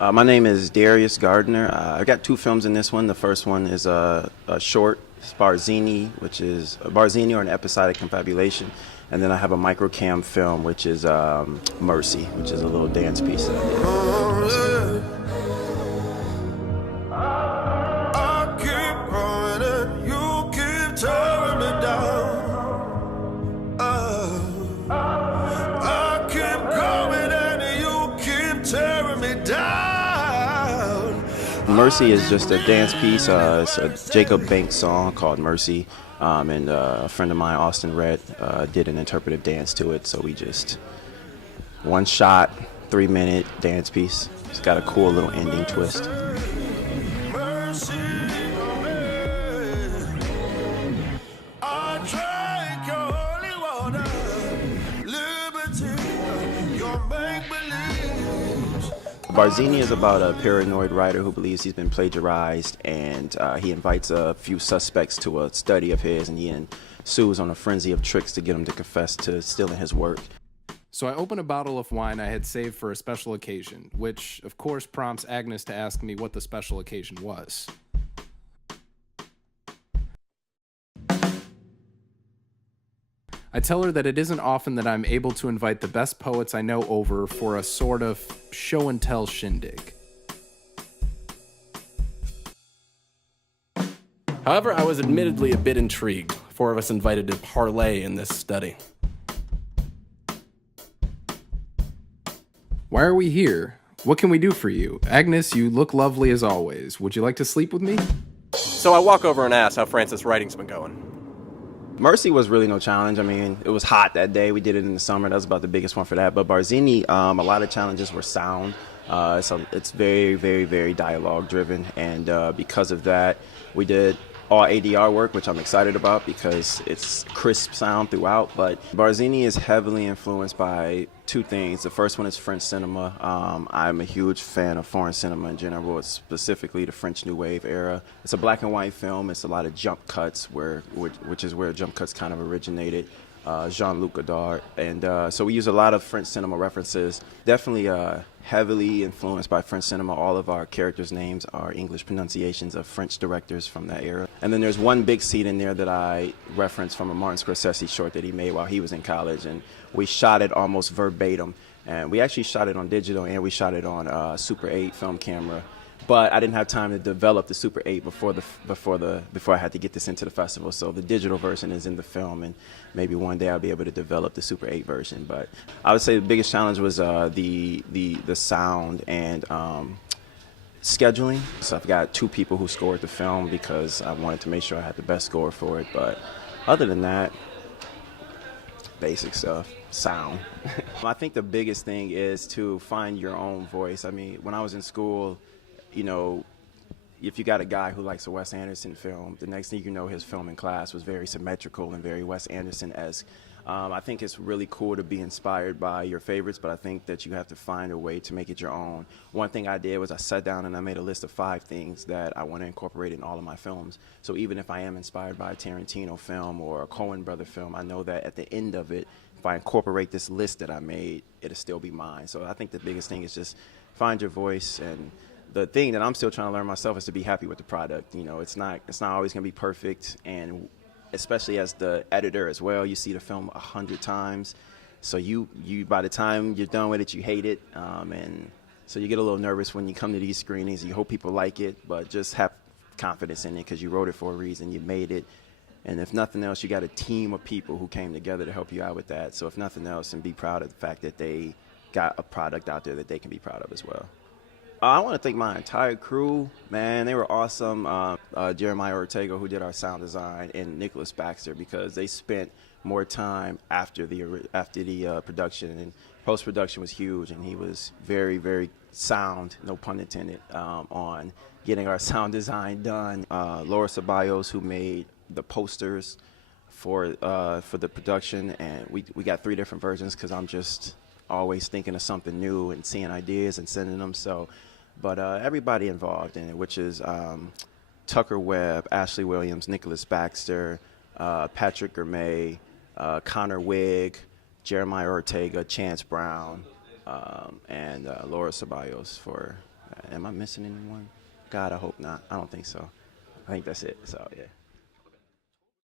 My name is Darius Gardner. I got two films in this one. The first one is a short, Barzini, which is Barzini or an episodic confabulation. And then I have a microcam film, which is Mercy, which is a little dance piece that I did. Mercy is just a dance piece. It's a Jacob Banks song called Mercy. And a friend of mine, Austin Redd, did an interpretive dance to it. So we just, one shot, 3-minute dance piece. It's got a cool little ending twist. Barzini is about a paranoid writer who believes he's been plagiarized, and he invites a few suspects to a study of his, and he ensues on a frenzy of tricks to get them to confess to stealing his work. So I open a bottle of wine I had saved for a special occasion, which of course prompts Agnes to ask me what the special occasion was. I tell her that it isn't often that I'm able to invite the best poets I know over for a sort of show-and-tell shindig. However, I was admittedly a bit intrigued. 4 of us invited to parlay in this study. Why are we here? What can we do for you? Agnes, you look lovely as always. Would you like to sleep with me? So I walk over and ask how Francis' writing's been going. Mercy was really no challenge. I mean, it was hot that day. We did it in the summer. That was about the biggest one for that. But Barzini, a lot of challenges were sound. So it's very, very, very dialogue driven. And because of that, we did all ADR work, which I'm excited about because it's crisp sound throughout. But Barzini is heavily influenced by two things. The first one is French cinema. I'm a huge fan of foreign cinema in general, specifically the French New Wave era. It's a black and white film. It's a lot of jump cuts, which is where jump cuts kind of originated. Jean-Luc Godard. And so we use a lot of French cinema references. Definitely heavily influenced by French cinema. All of our characters' names are English pronunciations of French directors from that era. And then there's one big scene in there that I referenced from a Martin Scorsese short that he made while he was in college. And we shot it almost verbatim. And we actually shot it on digital and we shot it on Super 8 film camera. But I didn't have time to develop the Super 8 before I had to get this into the festival. So the digital version is in the film, and maybe one day I'll be able to develop the Super 8 version. But I would say the biggest challenge was the sound and scheduling. So I've got 2 people who scored the film because I wanted to make sure I had the best score for it. But other than that, basic stuff. Sound. I think the biggest thing is to find your own voice. I mean, when I was in school, you know, if you got a guy who likes a Wes Anderson film, the next thing you know, his film in class was very symmetrical and very Wes Anderson-esque. I think it's really cool to be inspired by your favorites, but I think that you have to find a way to make it your own. One thing I did was I sat down and I made a list of 5 things that I want to incorporate in all of my films. So even if I am inspired by a Tarantino film or a Coen brother film, I know that at the end of it, if I incorporate this list that I made, it'll still be mine. So I think the biggest thing is just find your voice, and the thing that I'm still trying to learn myself is to be happy with the product. You know, it's not always going to be perfect, and especially as the editor as well, you see the film 100 times. So you by the time you're done with it, you hate it, and so you get a little nervous when you come to these screenings. You hope people like it, but just have confidence in it because you wrote it for a reason. You made it, and if nothing else, you got a team of people who came together to help you out with that. So if nothing else, and be proud of the fact that they got a product out there that they can be proud of as well. I want to thank my entire crew, man. They were awesome. Jeremiah Ortega, who did our sound design, and Nicholas Baxter, because they spent more time after the production, and post-production was huge, and he was very, very sound, no pun intended, on getting our sound design done. Laura Ceballos, who made the posters for the production, and we got 3 different versions because I'm just always thinking of something new and seeing ideas and sending them. So. But everybody involved in it, which is Tucker Webb, Ashley Williams, Nicholas Baxter, Patrick Gourmet, Connor Wigg, Jeremiah Ortega, Chance Brown, and Laura Ceballos for Am I missing anyone? God, I hope not. I don't think so. I think that's it. So, yeah.